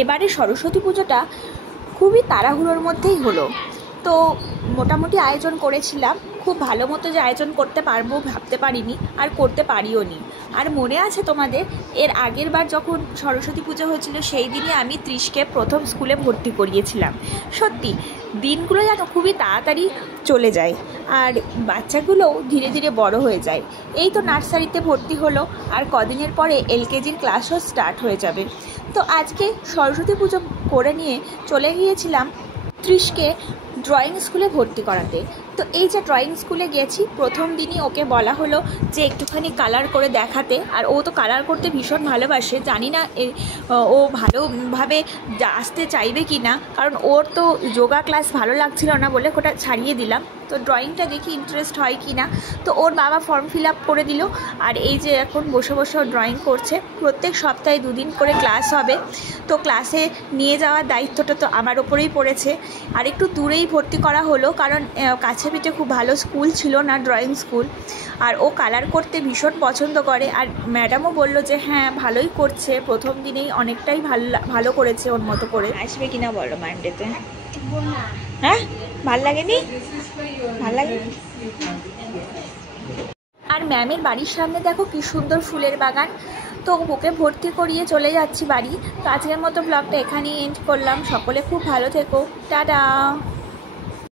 এবারে সরস্বতী পুজোটা খুবই তাড়াহুড়োর মধ্যেই হলো। তো মোটামুটি আয়োজন করেছিলাম, খুব ভালো মতো যে আয়োজন করতে পারবো ভাবতে পারিনি, আর করতে পারিও নি। আর মনে আছে তোমাদের, এর আগের বার যখন সরস্বতী পুজো হয়েছিল সেই দিনই আমি তৃষকে প্রথম স্কুলে ভর্তি করিয়েছিলাম। সত্যি দিনগুলো যেন খুবই তাড়াতাড়ি চলে যায়, আর বাচ্চাগুলোও ধীরে ধীরে বড় হয়ে যায়। এই তো নার্সারিতে ভর্তি হলো, আর কদিনের পরে এলকেজির ক্লাসও স্টার্ট হয়ে যাবে। তো আজকে সরস্বতী পুজো করে নিয়ে চলে গিয়েছিলাম তৃষকে ড্রয়িং স্কুলে ভর্তি করাতে। তো এই যে ড্রয়িং স্কুলে গেছি, প্রথম দিনই ওকে বলা হলো যে একটুখানি কালার করে দেখাতে, আর ও তো কালার করতে ভীষণ ভালোবাসে। জানি না ও ভালোভাবে আসতে চাইবে কি না, কারণ ওর তো যোগা ক্লাস ভালো লাগছিল না বলে ওটা ছাড়িয়ে দিলাম। তো ড্রয়িংটা দেখি ইন্টারেস্ট হয় কি না। তো ওর বাবা ফর্ম ফিল আপ করে দিল, আর এই যে এখন বসে বসে ও ড্রয়িং করছে। প্রত্যেক সপ্তাহে 2 দিন করে ক্লাস হবে। তো ক্লাসে নিয়ে যাওয়ার দায়িত্বটা তো আমার ওপরেই পড়েছে। আর একটু দূরেই ভর্তি করা হলো, কারণ কাছে পিঠে খুব ভালো স্কুল ছিল না, ড্রয়িং স্কুল। আর ও কালার করতে ভীষণ পছন্দ করে, আর ম্যাডামও বললো যে হ্যাঁ ভালোই করছে, প্রথম দিনেই অনেকটাই ভালো করেছে ওর মতো করে। আসবে কিনা বলো মানডেতে? হ্যাঁ, ভাল লাগেনি? ভাল লাগেনি? আর ম্যামের বাড়ির সামনে দেখো কি সুন্দর ফুলের বাগান। তো ওকে ভর্তি করিয়ে চলে যাচ্ছি বাড়ি। তো আজকের মতো ব্লগটা এখানেই এন্ড করলাম। সকলে খুব ভালো থেকো, টাটা।